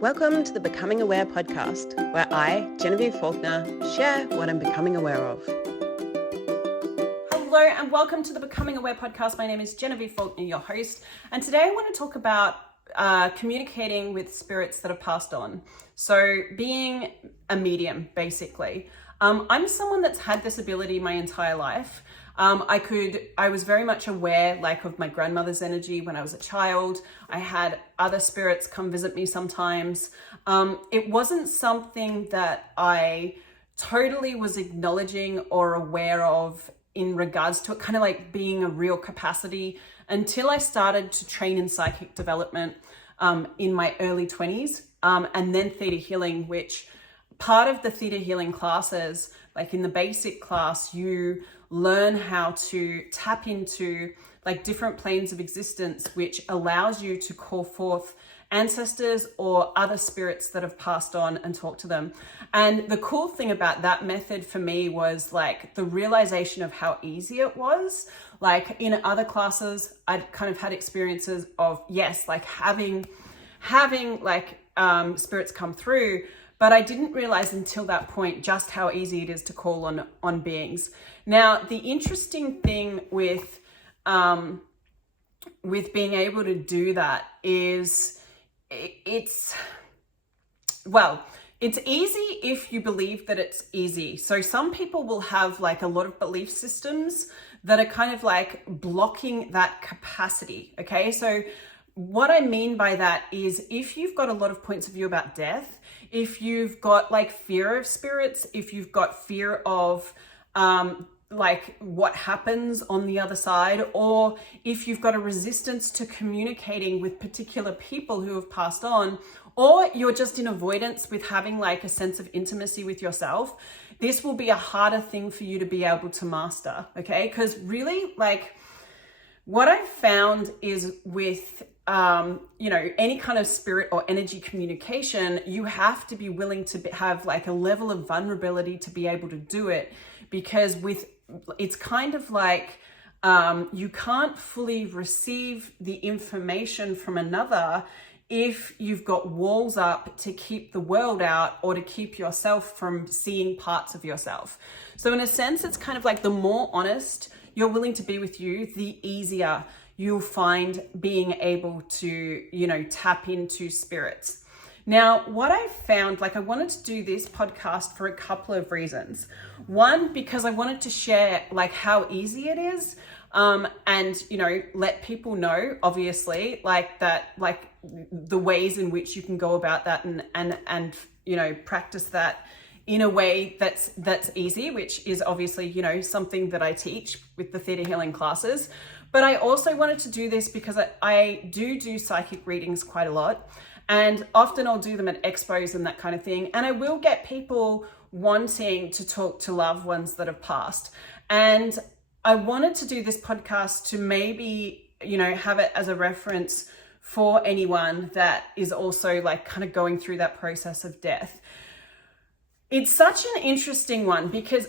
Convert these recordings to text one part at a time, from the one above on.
Welcome to the Becoming Aware podcast, where I, Genevieve Faulkner, share what I'm becoming aware of. Hello and welcome to the Becoming Aware podcast. My name is Genevieve Faulkner, your host, and today I want to talk about communicating with spirits that have passed on. So being a medium, basically. I'm someone that's had this ability my entire life. I was very much aware of my grandmother's energy when I was a child. I had other spirits come visit me sometimes. It wasn't something that I totally was acknowledging or aware of in regards to it kind of like being a real capacity until I started to train in psychic development in my early 20s, and then theta healing, which part of the theta healing classes, like in the basic class, you learn how to tap into different planes of existence, which allows you to call forth ancestors or other spirits that have passed on and talk to them. And the cool thing about that method for me was the realization of how easy it was. In other classes, I'd kind of had experiences of, yes, having spirits come through, but I didn't realize until that point just how easy it is to call on beings. Now, the interesting thing with being able to do that is it's easy if you believe that it's easy. So some people will have a lot of belief systems that are kind of blocking that capacity. Okay, so what I mean by that is if you've got a lot of points of view about death, if you've got fear of spirits, if you've got fear of what happens on the other side, or if you've got a resistance to communicating with particular people who have passed on, or you're just in avoidance with having a sense of intimacy with yourself, this will be a harder thing for you to be able to master, okay? Because really, what I've found is with any kind of spirit or energy communication, you have to be willing to have a level of vulnerability to be able to do it, because it's kind of you can't fully receive the information from another if you've got walls up to keep the world out or to keep yourself from seeing parts of yourself. So in a sense, it's kind of the more honest you're willing to be with you, the easier you'll find being able to, tap into spirits. Now, what I found, I wanted to do this podcast for a couple of reasons. One, because I wanted to share how easy it is, and, let people know, obviously, the ways in which you can go about that and practice that in a way that's easy, which is obviously, something that I teach with the theta healing classes. But I also wanted to do this because I do psychic readings quite a lot, and often I'll do them at expos and that kind of thing. And I will get people wanting to talk to loved ones that have passed. And I wanted to do this podcast to maybe, have it as a reference for anyone that is also kind of going through that process of death. It's such an interesting one because,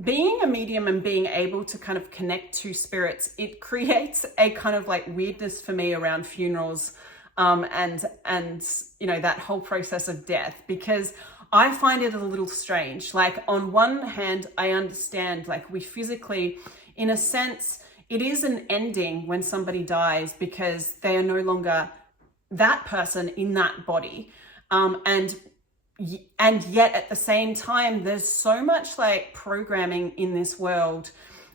being a medium and being able to kind of connect to spirits, it creates a kind of weirdness for me around funerals, and that whole process of death, because I find it a little strange. On one hand, I understand we physically, in a sense, it is an ending when somebody dies because they are no longer that person in that body. And yet at the same time, there's so much programming in this world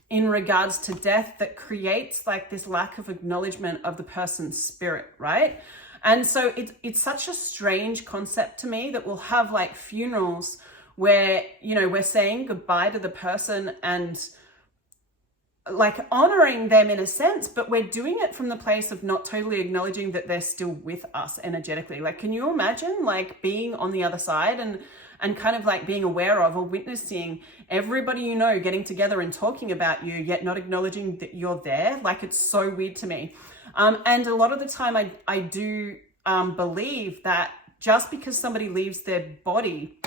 in regards to death that creates this lack of acknowledgement of the person's spirit, right? And so it's such a strange concept to me that we'll have funerals where, we're saying goodbye to the person and honoring them in a sense, but we're doing it from the place of not totally acknowledging that they're still with us energetically. Can you imagine being on the other side and kind of being aware of or witnessing everybody getting together and talking about you, yet not acknowledging that you're there? It's so weird to me. And a lot of the time I do believe that just because somebody leaves their body,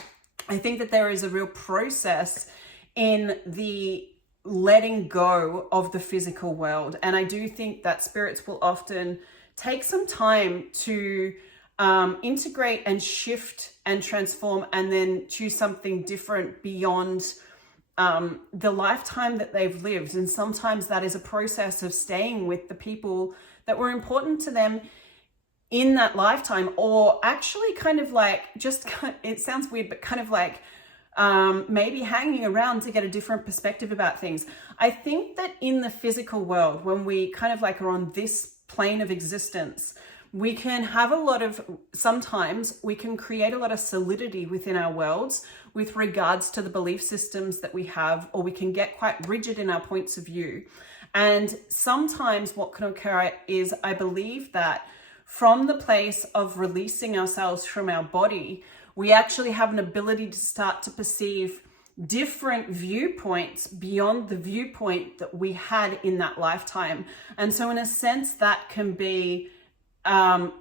I think that there is a real process in the letting go of the physical world. And I do think that spirits will often take some time to integrate and shift and transform and then choose something different beyond the lifetime that they've lived. And sometimes that is a process of staying with the people that were important to them in that lifetime, or actually kind of like it sounds weird, but kind of like maybe hanging around to get a different perspective about things. I think that in the physical world, when we kind of like are on this plane of existence, we can have sometimes we can create a lot of solidity within our worlds with regards to the belief systems that we have, or we can get quite rigid in our points of view. And sometimes what can occur is, I believe that from the place of releasing ourselves from our body, we actually have an ability to start to perceive different viewpoints beyond the viewpoint that we had in that lifetime. And so in a sense, that can be a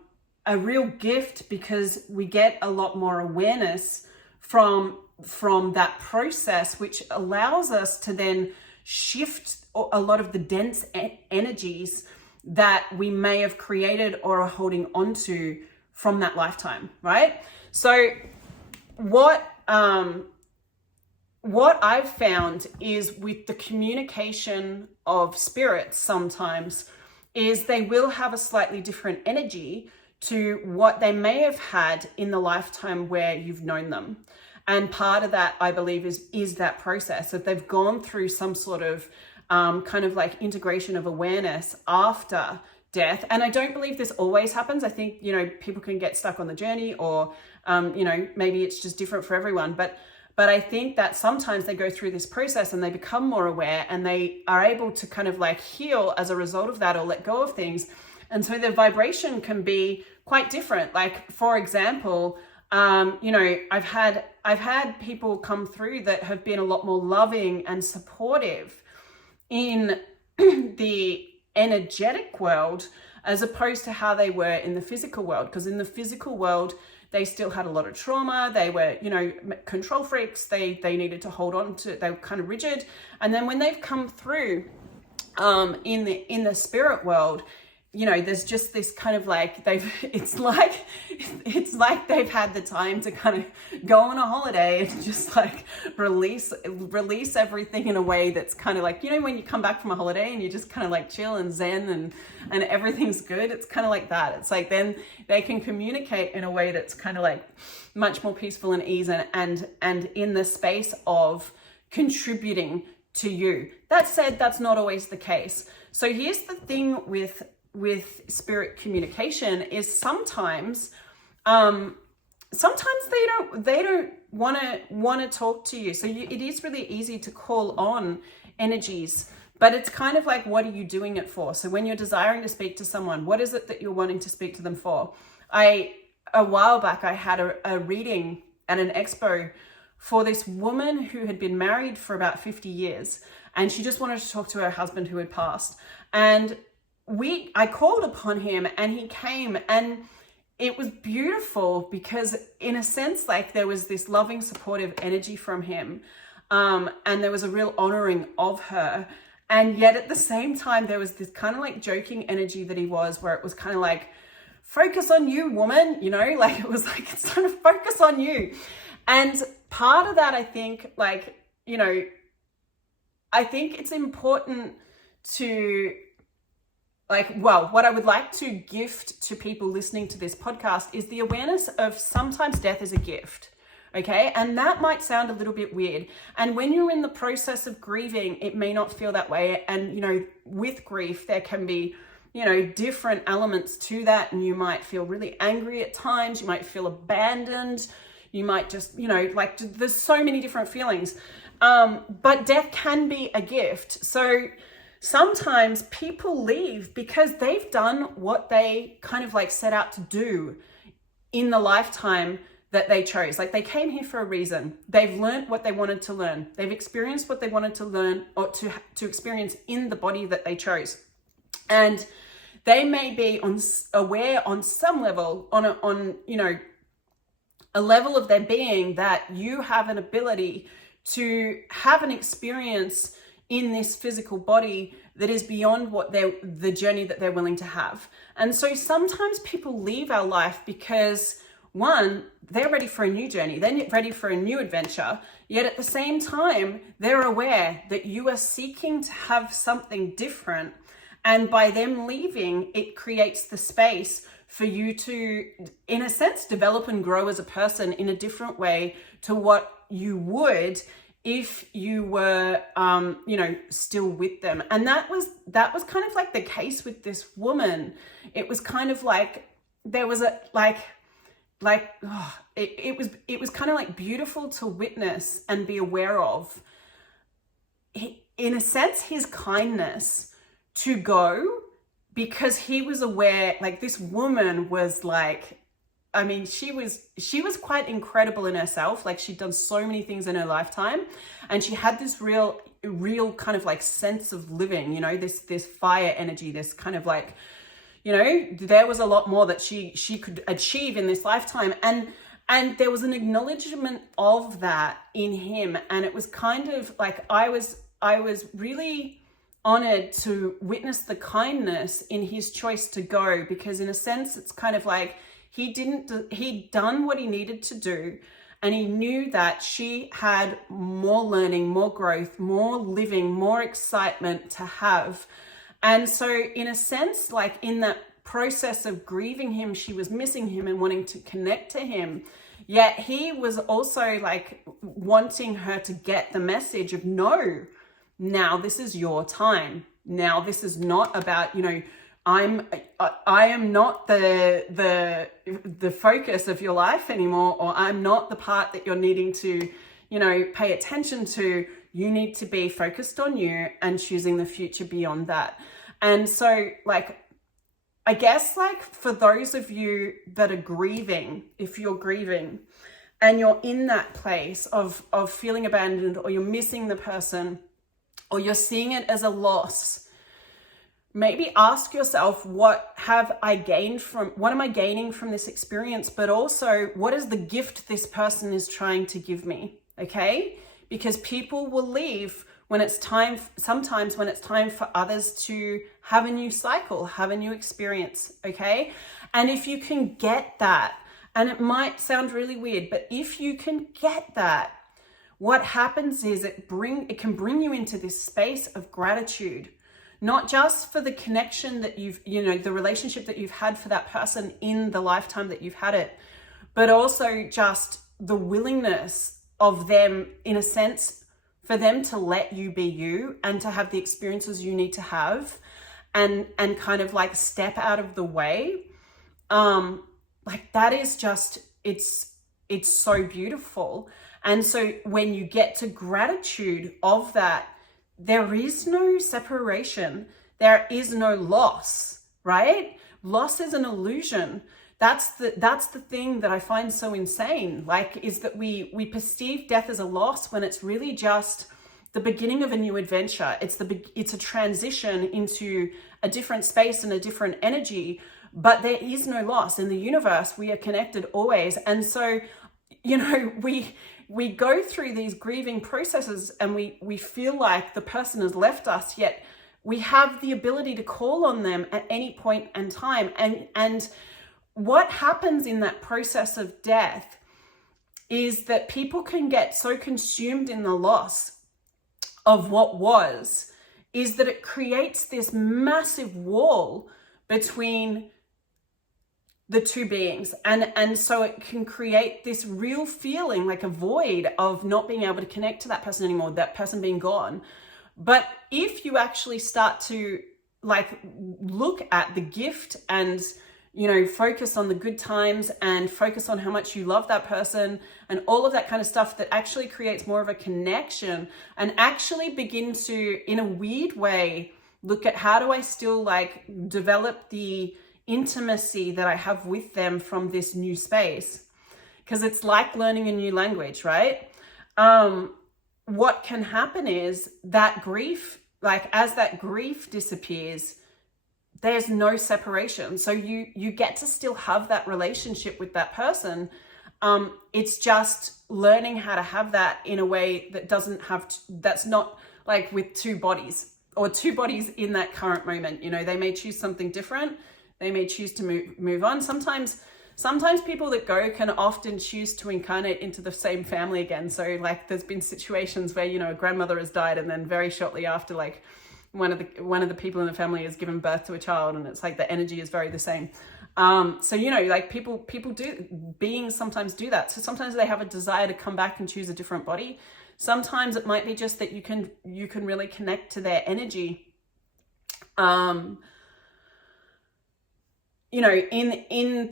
real gift, because we get a lot more awareness from that process, which allows us to then shift a lot of the dense energies that we may have created or are holding onto from that lifetime, right? So what I've found is with the communication of spirits sometimes is they will have a slightly different energy to what they may have had in the lifetime where you've known them. And part of that, I believe, is that process. If they've gone through some sort of kind of like integration of awareness after death. And I don't believe this always happens. I think, people can get stuck on the journey, or, maybe it's just different for everyone. But I think that sometimes they go through this process and they become more aware, and they are able to kind of like heal as a result of that, or let go of things. And so their vibration can be quite different. Like, for example, I've had people come through that have been a lot more loving and supportive in the energetic world as opposed to how they were in the physical world. Because in the physical world, they still had a lot of trauma. They were, control freaks. They needed to hold on to, they were kind of rigid. And then when they've come through in the spirit world, there's just this kind of like it's like they've had the time to kind of go on a holiday and just like release everything in a way that's kind of like, when you come back from a holiday and you just kind of like chill and zen and everything's good. It's kind of like that. It's like then they can communicate in a way that's kind of like much more peaceful and ease and in the space of contributing to you. That said, that's not always the case. So here's the thing with spirit communication is sometimes they don't want to talk to you. So it is really easy to call on energies, but it's kind of like, what are you doing it for? So when you're desiring to speak to someone, what is it that you're wanting to speak to them for? A while back, I had a reading at an expo for this woman who had been married for about 50 years, and she just wanted to talk to her husband who had passed. And I called upon him and he came, and it was beautiful because in a sense, like there was this loving, supportive energy from him. And there was a real honoring of her. And yet at the same time, there was this kind of like joking energy that he was, where it was kind of like, focus on you, woman, like it was like, it's trying to focus on you. And part of that, I think, like, I think it's important to what I would like to gift to people listening to this podcast is the awareness of sometimes death is a gift, okay? And that might sound a little bit weird. And when you're in the process of grieving, it may not feel that way. And, with grief, there can be, different elements to that. And you might feel really angry at times. You might feel abandoned. You might just, there's so many different feelings. But death can be a gift. So sometimes people leave because they've done what they kind of like set out to do in the lifetime that they chose. Like they came here for a reason. They've learned what they wanted to learn. They've experienced what they wanted to learn or to experience in the body that they chose. And they may be aware on some level, on a level of their being, that you have an ability to have an experience in this physical body that is beyond what the journey that they're willing to have. And so sometimes people leave our life because, one, they're ready for a new journey, they're ready for a new adventure, yet at the same time, they're aware that you are seeking to have something different. And by them leaving, it creates the space for you to, in a sense, develop and grow as a person in a different way to what you would if you were, still with them. And that was kind of like the case with this woman. It was kind of like, there was a, it was kind of like beautiful to witness and be aware of. In a sense, his kindness to go, because he was aware, like, this woman was like, I mean, she was quite incredible in herself. Like, she'd done so many things in her lifetime, and she had this real kind of like sense of living, this fire energy, this kind of like, there was a lot more that she could achieve in this lifetime. And there was an acknowledgement of that in him. And it was kind of like, I was really honored to witness the kindness in his choice to go, because in a sense, it's kind of like, he'd done what he needed to do, and he knew that she had more learning, more growth, more living, more excitement to have. And so in a sense, like, in that process of grieving him, she was missing him and wanting to connect to him. Yet he was also like wanting her to get the message of, no, now this is your time. Now this is not about, I am not the focus of your life anymore, or I'm not the part that you're needing to, pay attention to. You need to be focused on you and choosing the future beyond that. And so, like, I guess, like, for those of you that are grieving, if you're grieving and you're in that place of feeling abandoned, or you're missing the person, or you're seeing it as a loss, maybe ask yourself, what am I gaining from this experience? But also, what is the gift this person is trying to give me? Okay? Because people will leave sometimes when it's time for others to have a new cycle, have a new experience. Okay? And if you can get that, and it might sound really weird, but if you can get that, what happens is it can bring you into this space of gratitude, not just for the connection that the relationship that you've had for that person in the lifetime that you've had it, but also just the willingness of them, in a sense, for them to let you be you and to have the experiences you need to have, and kind of like step out of the way. Like, that is just, it's so beautiful. And so when you get to gratitude of that, there is no separation. There is no loss, right? Loss is an illusion. That's the thing that I find so insane, like, is that we perceive death as a loss when it's really just the beginning of a new adventure. It's a transition into a different space and a different energy, but there is no loss. In the universe, we are connected always. And so, we go through these grieving processes, and we feel like the person has left us, yet we have the ability to call on them at any point in time. And what happens in that process of death is that people can get so consumed in the loss of what was, is that it creates this massive wall between the two beings. And so it can create this real feeling, like a void of not being able to connect to that person anymore, that person being gone. But if you actually start to like look at the gift and, focus on the good times and focus on how much you love that person and all of that kind of stuff, that actually creates more of a connection, and actually begin to, in a weird way, look at, how do I still like develop the intimacy that I have with them from this new space? Because it's like learning a new language, right? What can happen is that grief, like as that grief disappears, there's no separation. So you get to still have that relationship with that person. It's just learning how to have that in a way that doesn't have to, that's not like with two bodies, or two bodies in that current moment. You know, they may choose something different. They may choose to move on. Sometimes people that go can often choose to incarnate into the same family again. So like there's been situations where, you know, a grandmother has died, and then very shortly after, like one of the people in the family has given birth to a child, and it's like the energy is very the same. So, you know, like people do, beings sometimes do that. So sometimes they have a desire to come back and choose a different body. Sometimes it might be just that you can really connect to their energy. You know, in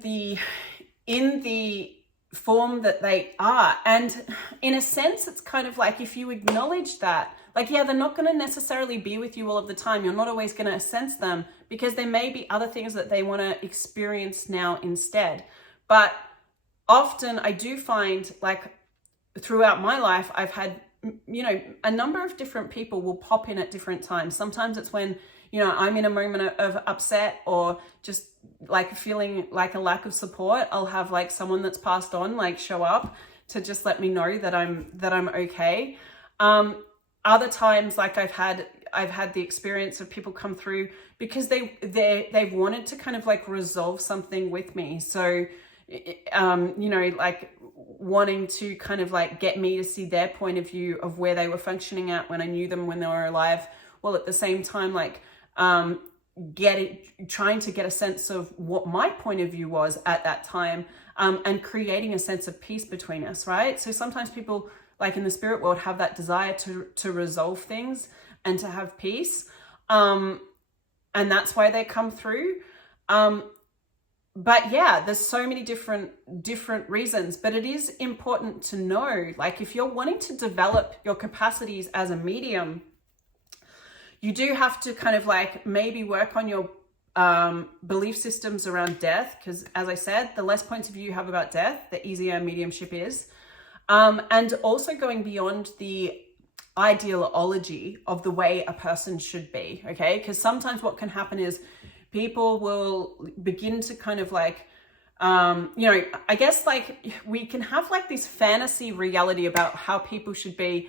the form that they are. And in a sense, it's kind of like, if you acknowledge that, like, yeah, they're not going to necessarily be with you all of the time. You're not always going to sense them, because there may be other things that they want to experience now instead. But often I do find, like, throughout my life, I've had, you know, a number of different people will pop in at different times. Sometimes it's when, you know, I'm in a moment of upset, or just like feeling like a lack of support. I'll have like someone that's passed on, like, show up to just let me know that I'm okay. Other times, like I've had the experience of people come through because they've wanted to kind of like resolve something with me. So, you know, like wanting to kind of like get me to see their point of view of where they were functioning at when I knew them, when they were alive. Well, at the same time, like, trying to get a sense of what my point of view was at that time, and creating a sense of peace between us, right? So sometimes people, like in the spirit world, have that desire to resolve things and to have peace, and that's why they come through. But yeah, there's so many different reasons. But it is important to know, like, if you're wanting to develop your capacities as a medium, you do have to kind of like maybe work on your belief systems around death, because as I said, the less points of view you have about death, the easier mediumship is. And also going beyond the ideology of the way a person should be, okay? Because sometimes what can happen is people will begin to kind of like, you know, I guess like we can have like this fantasy reality about how people should be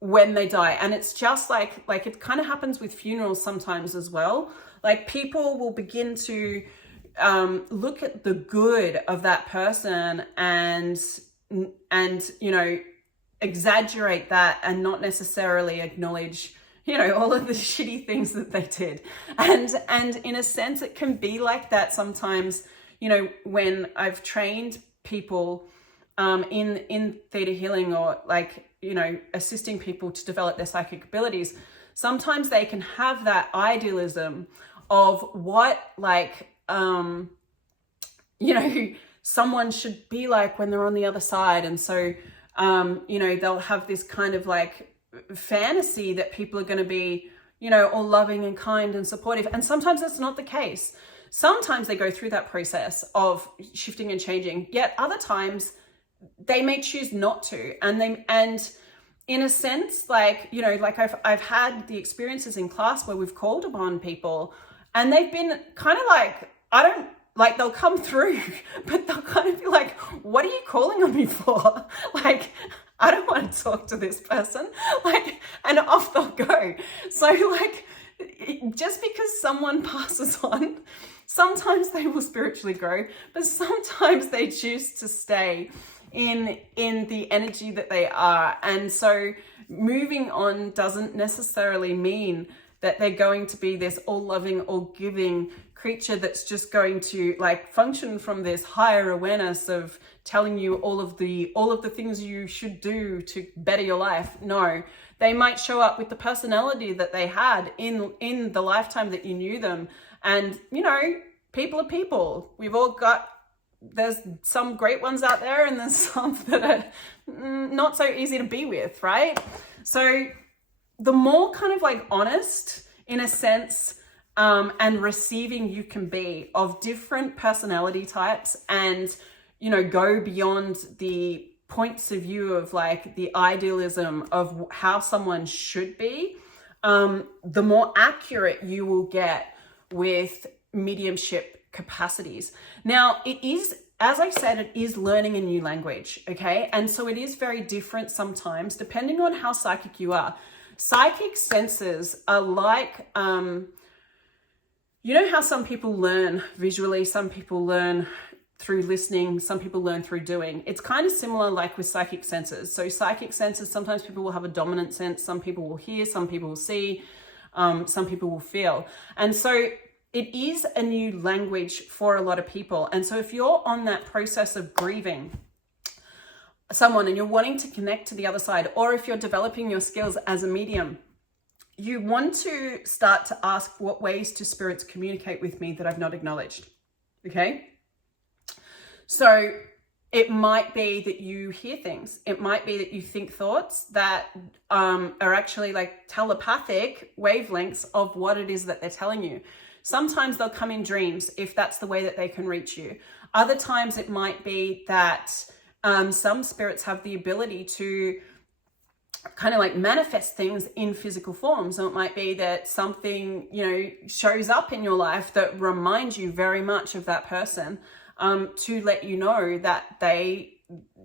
when they die. And it's just like it kind of happens with funerals sometimes as well. Like people will begin to look at the good of that person and you know, exaggerate that, and not necessarily acknowledge, you know, all of the shitty things that they did. And in a sense, it can be like that sometimes. You know, when I've trained people in theta healing, or like, you know, assisting people to develop their psychic abilities, sometimes they can have that idealism of what, like, you know, someone should be like when they're on the other side. And so, you know, they'll have this kind of like fantasy that people are going to be, you know, all loving and kind and supportive. And sometimes that's not the case. Sometimes they go through that process of shifting and changing, yet other times they may choose not to. And in a sense, like, you know, like I've had the experiences in class where we've called upon people, and they've been kind of like, like they'll come through, but they'll kind of be like, what are you calling on me for? Like, I don't want to talk to this person. Like, and off they'll go. So like, just because someone passes on, sometimes they will spiritually grow, but sometimes they choose to stay in the energy that they are. And so moving on doesn't necessarily mean that they're going to be this all loving, all giving creature that's just going to like function from this higher awareness of telling you all of the things you should do to better your life. No, they might show up with the personality that they had in the lifetime that you knew them. And, you know, people are people. We've all got, there's some great ones out there, and there's some that are not so easy to be with, right? So the more kind of like honest, in a sense, and receiving you can be of different personality types, and, you know, go beyond the points of view of like the idealism of how someone should be, the more accurate you will get with mediumship capacities. Now, it is, as I said, it is learning a new language, okay? And so it is very different sometimes, depending on how psychic you are. Psychic senses are like, you know how some people learn visually, some people learn through listening, some people learn through doing. It's kind of similar like with psychic senses. So psychic senses, sometimes people will have a dominant sense, some people will hear, some people will see, some people will feel. And so it is a new language for a lot of people. And so if you're on that process of grieving someone and you're wanting to connect to the other side, or if you're developing your skills as a medium, you want to start to ask, what ways do spirits communicate with me that I've not acknowledged? Okay. So it might be that you hear things. It might be that you think thoughts that are actually like telepathic wavelengths of what it is that they're telling you. Sometimes they'll come in dreams if that's the way that they can reach you. Other times it might be that some spirits have the ability to kind of like manifest things in physical form. So it might be that something, you know, shows up in your life that reminds you very much of that person, to let you know that they,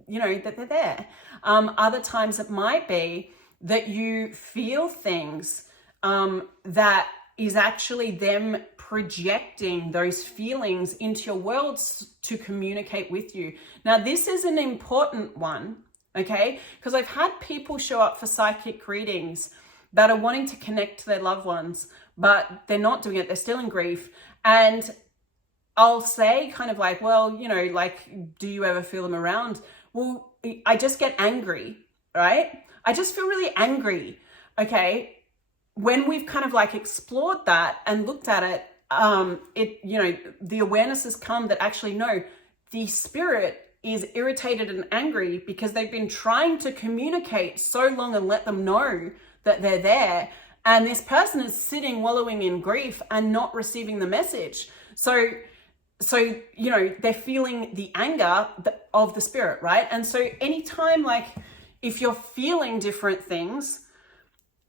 you know, that they're there. Other times it might be that you feel things that is actually them projecting those feelings into your world to communicate with you. Now, this is an important one. Okay, because I've had people show up for psychic readings that are wanting to connect to their loved ones, but they're not doing it. They're still in grief. And I'll say kind of like, well, you know, like, do you ever feel them around? Well, I just get angry, right? I just feel really angry. Okay. When we've kind of like explored that and looked at it, you know, the awareness has come that actually, no, the spirit is irritated and angry because they've been trying to communicate so long and let them know that they're there. And this person is sitting wallowing in grief and not receiving the message. So, you know, they're feeling the anger of the spirit, right? And so anytime, like, if you're feeling different things,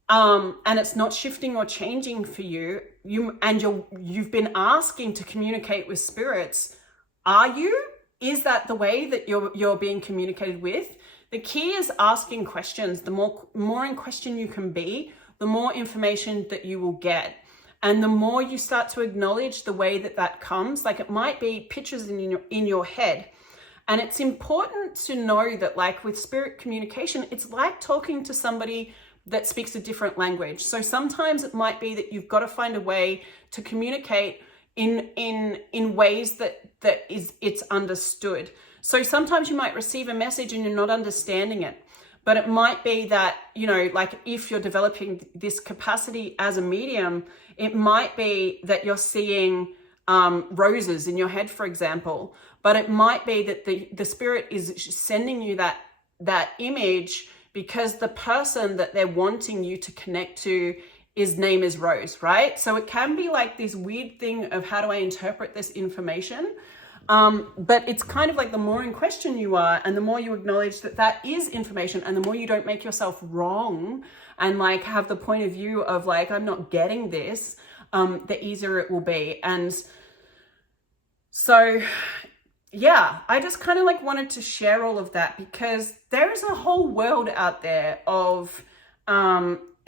and it's not shifting or changing for you, you've been asking to communicate with spirits, is that the way that you're being communicated with? The key is asking questions. The more in question you can be, the more information that you will get. And the more you start to acknowledge the way that comes, like it might be pictures in your head. And it's important to know that, like with spirit communication, it's like talking to somebody that speaks a different language. So sometimes it might be that you've got to find a way to communicate in ways that it's understood. So sometimes you might receive a message and you're not understanding it, but it might be that, you know, like if you're developing this capacity as a medium, it might be that you're seeing roses in your head, for example, but it might be that the spirit is sending you that image because the person that they're wanting you to connect to, his name is Rose, right? So it can be like this weird thing of how do I interpret this information? But it's kind of like the more in question you are and the more you acknowledge that is information and the more you don't make yourself wrong and like have the point of view of like, I'm not getting this, the easier it will be. And so, yeah, I just kind of like wanted to share all of that because there is a whole world out there of,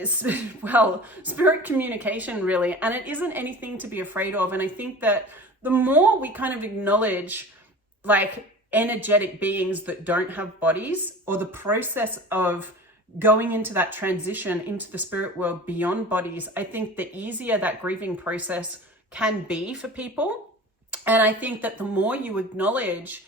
spirit communication really, and it isn't anything to be afraid of. And I think that the more we kind of acknowledge like energetic beings that don't have bodies, or the process of going into that transition into the spirit world beyond bodies, I think the easier that grieving process can be for people. And I think that the more you acknowledge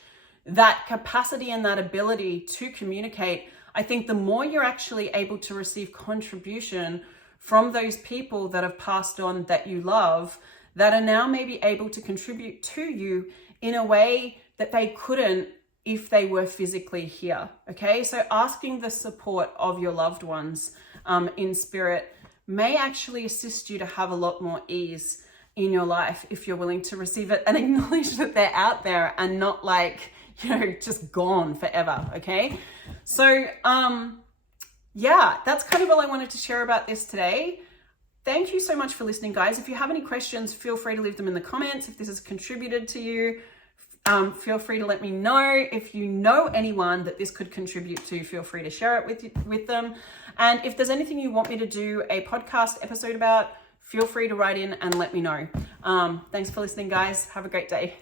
that capacity and that ability to communicate, I think the more you're actually able to receive contribution from those people that have passed on that you love, that are now maybe able to contribute to you in a way that they couldn't if they were physically here. Okay, so asking the support of your loved ones in spirit may actually assist you to have a lot more ease in your life if you're willing to receive it and acknowledge that they're out there and not like, you know, just gone forever. Okay, so yeah, that's kind of all I wanted to share about this today. Thank you so much for listening, guys. If you have any questions, feel free to leave them in the comments. If this has contributed to you, Feel free to let me know. If you know anyone that this could contribute to, feel free to share it with them. And if there's anything you want me to do a podcast episode about, feel free to write in and let me know. Thanks for listening, guys. Have a great day.